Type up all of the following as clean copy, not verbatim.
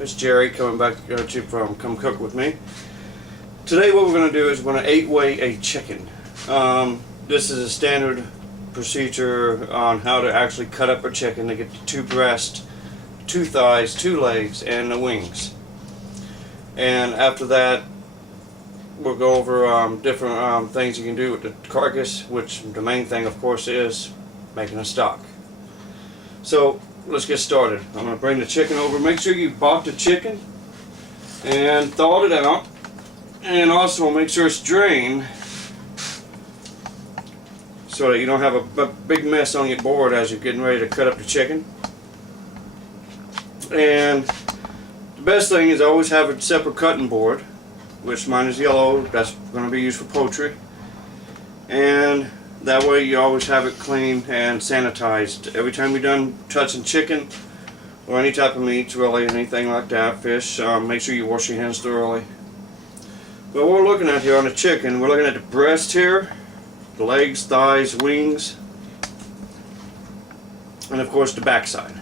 It's Jerry coming back to you from Come Cook With Me. Today what we're going to do is we're going to 8-weigh a chicken. This is a standard procedure on how to actually cut up a chicken to get the 2 breasts, 2 thighs, 2 legs, and the wings. And after that we'll go over different things you can do with the carcass, which the main thing of course is making a stock. So let's get started. I'm going to bring the chicken over. Make sure you bought the chicken and thawed it out, and also make sure it's drained so that you don't have a big mess on your board as you're getting ready to cut up the chicken. And the best thing is always have a separate cutting board, which mine is yellow. That's going to be used for poultry, and that way you always have it clean and sanitized. Every time you're done touching chicken or any type of meats, really, anything like that, fish, make sure you wash your hands thoroughly. But what we're looking at here on the chicken, we're looking at the breast here, the legs, thighs, wings, and of course the backside.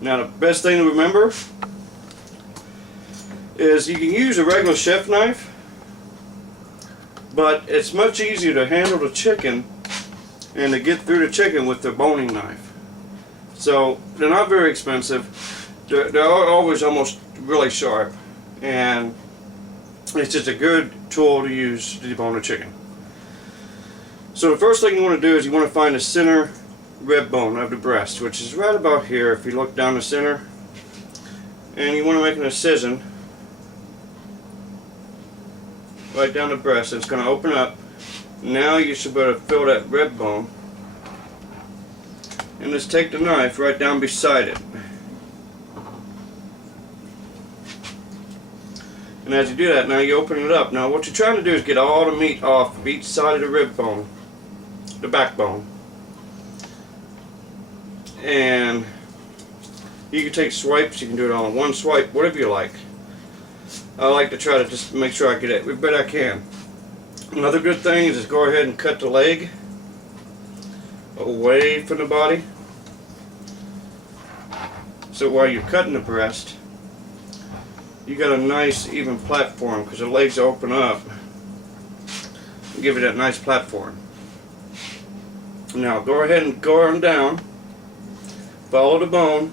Now the best thing to remember is you can use a regular chef knife, but it's much easier to handle the chicken and to get through the chicken with the boning knife. So they're not very expensive. They're always almost really sharp, and it's just a good tool to use to debone a chicken. So the first thing you want to do is you want to find the center rib bone of the breast, which is right about here if you look down the center, and you want to make an incision right down the breast. It's going to open up. Now you should be able to feel that rib bone, and just take the knife right down beside it. And as you do that, now you open it up. Now what you're trying to do is get all the meat off of each side of the rib bone, the backbone. And you can take swipes. You can do it all in one swipe, whatever you like. I like to try to just make sure I get it every bit I can. Another good thing is just go ahead and cut the leg away from the body. So while you're cutting the breast, you got a nice even platform, because the legs open up and give it that nice platform. Now go ahead and go on down, follow the bone,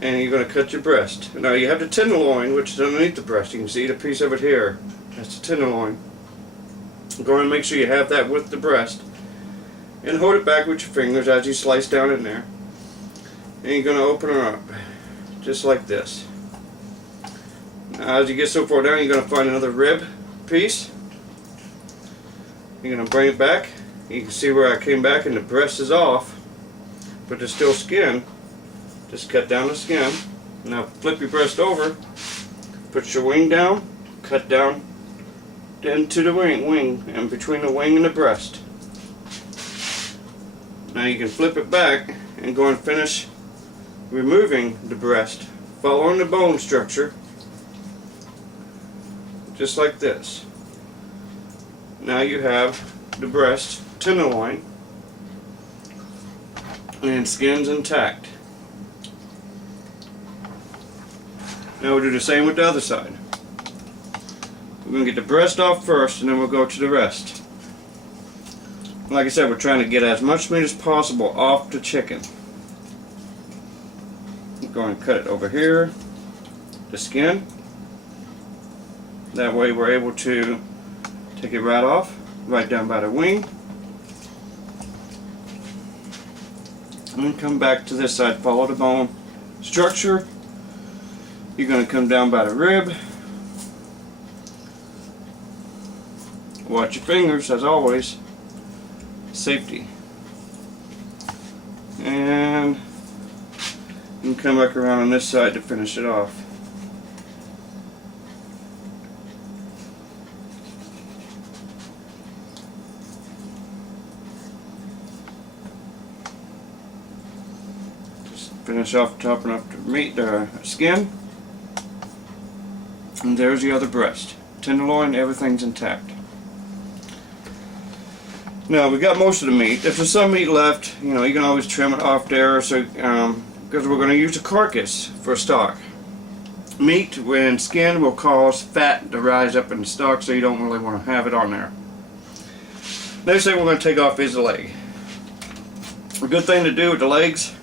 and you're going to cut your breast. Now you have the tenderloin, which is underneath the breast. You can see the piece of it here. That's the tenderloin. Go ahead and make sure you have that with the breast, and hold it back with your fingers as you slice down in there. And you're going to open her up just like this. Now as you get so far down, you're going to find another rib piece. You're going to bring it back. You can see where I came back and the breast is off, but there's still skin. Just cut down the skin. Now flip your breast over, put your wing down, cut down into the wing, and between the wing and the breast. Now you can flip it back and go and finish removing the breast, following the bone structure, just like this. Now you have the breast, tenderloin, and skin's intact. Now we'll do the same with the other side. We're going to get the breast off first, and then we'll go to the rest. Like I said, we're trying to get as much meat as possible off the chicken. I'm going to cut it over here, the skin. That way we're able to take it right off, right down by the wing. And then come back to this side, follow the bone structure. You're going to come down by the rib. Watch your fingers, as always. Safety. And you can come back around on this side to finish it off. Just finish off topping up the meat, the skin. And there's the other breast. Tenderloin, everything's intact. Now we got most of the meat. If there's some meat left, you know, you can always trim it off there, so because we're going to use a carcass for stock. Meat and skin will cause fat to rise up in the stock, so you don't really want to have it on there. Next thing we're going to take off is the leg. A good thing to do with the legs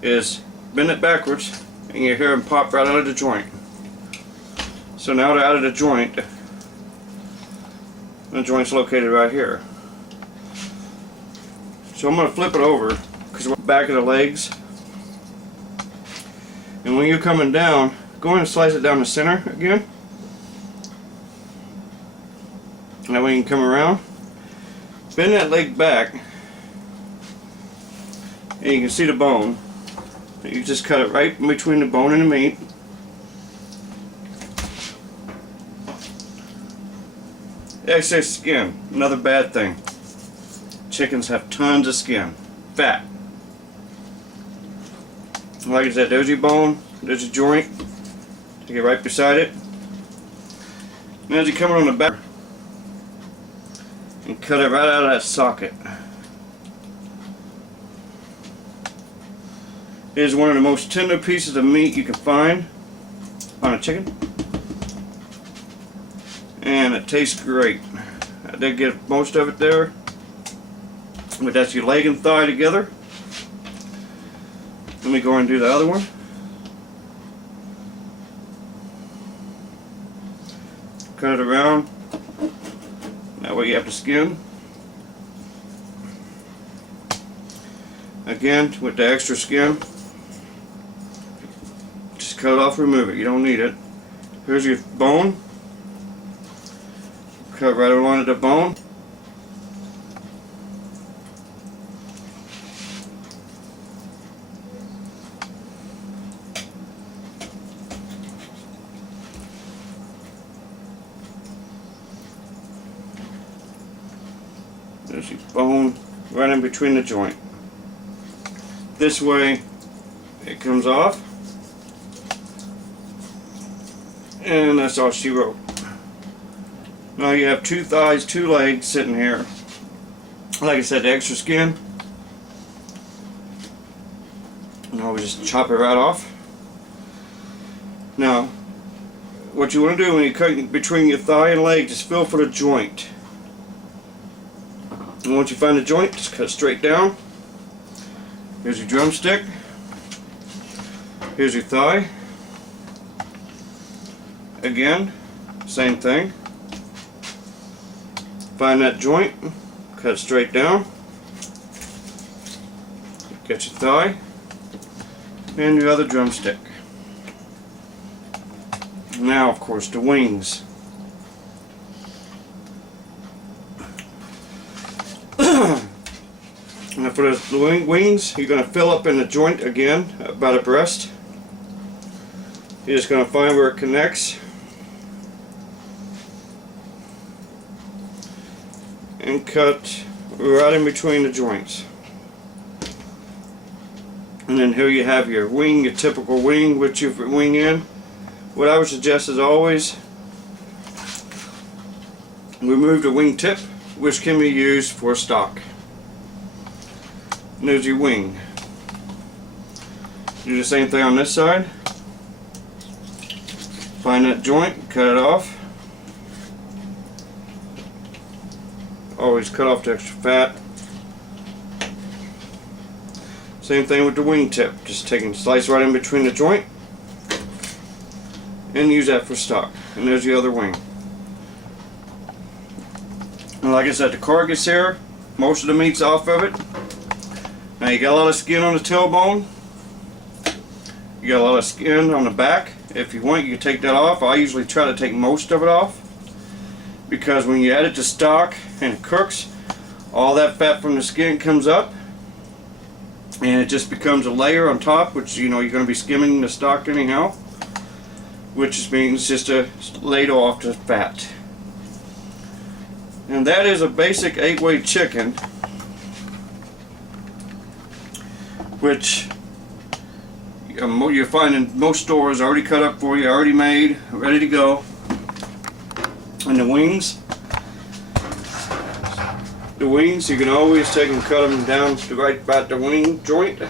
is bend it backwards and you hear them pop right out of the joint. So now they're out of the joint. The joint's located right here. So I'm going to flip it over because we're back of the legs. And when you're coming down, go ahead and slice it down the center again. That way you can come around. Bend that leg back. And you can see the bone. You just cut it right in between the bone and the meat. Excess skin, another bad thing. Chickens have tons of skin, fat. Like I said, there's your bone, there's your joint. Take it right beside it. And as you come on the back, and cut it right out of that socket. It is one of the most tender pieces of meat you can find on a chicken. And it tastes great. I did get most of it there. But that's your leg and thigh together. Let me go and do the other one. Cut it around. That way you have the skin. Again, with the extra skin, just cut it off, remove it. You don't need it. Here's your bone. Cut right along the bone. There's your bone right in between the joint. This way it comes off. And that's all she wrote. Now you have 2 thighs, 2 legs sitting here. Like I said, the extra skin. Now we just chop it right off. Now, what you want to do when you cut between your thigh and leg, just feel for the joint. And once you find the joint, just cut straight down. Here's your drumstick. Here's your thigh. Again, same thing. Find that joint, cut it straight down. Get your thigh and your other drumstick. Now, of course, the wings. Now for the wings, you're going to fill up in the joint again, by the breast. You're just going to find where it connects. And cut right in between the joints. And then here you have your wing, your typical wing with your wing in. What I would suggest is always remove the wing tip, which can be used for stock. And there's your wing. Do the same thing on this side. Find that joint, cut it off. Always cut off the extra fat. Same thing with the wing tip. Just take and slice right in between the joint and use that for stock. And there's the other wing. And like I said, the carcass here, most of the meat's off of it. Now you got a lot of skin on the tailbone. You got a lot of skin on the back. If you want, you can take that off. I usually try to take most of it off, because when you add it to stock and it cooks, all that fat from the skin comes up and it just becomes a layer on top, which you know you're going to be skimming the stock anyhow, which means just a ladle off the fat. And that is a basic 8-way chicken, which you'll find in most stores already cut up for you, already made, ready to go. And the wings, you can always take and cut them down to right about the wing joint.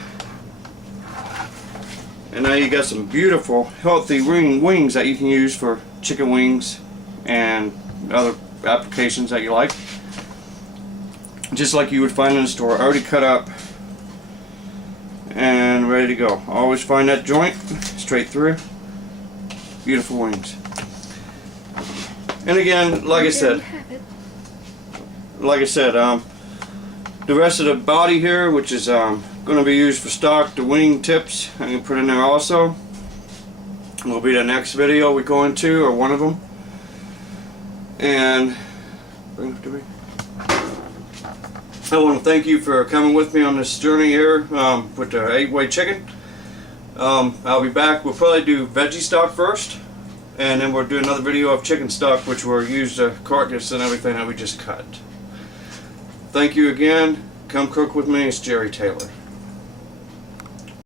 And now you got some beautiful, healthy wings that you can use for chicken wings and other applications that you like. Just like you would find in the store, already cut up and ready to go. Always find that joint, straight through. Beautiful wings. And again, like I said, the rest of the body here, which is going to be used for stock, the wing tips, I'm going to put in there also. Will be the next video we go into, or one of them. And bring it to me. I want to thank you for coming with me on this journey here with the 8-way chicken. I'll be back. We'll probably do veggie stock first, and then we'll do another video of chicken stock, which will use the carcass and everything that we just cut. Thank you again. Come cook with me. It's Jerry Taylor.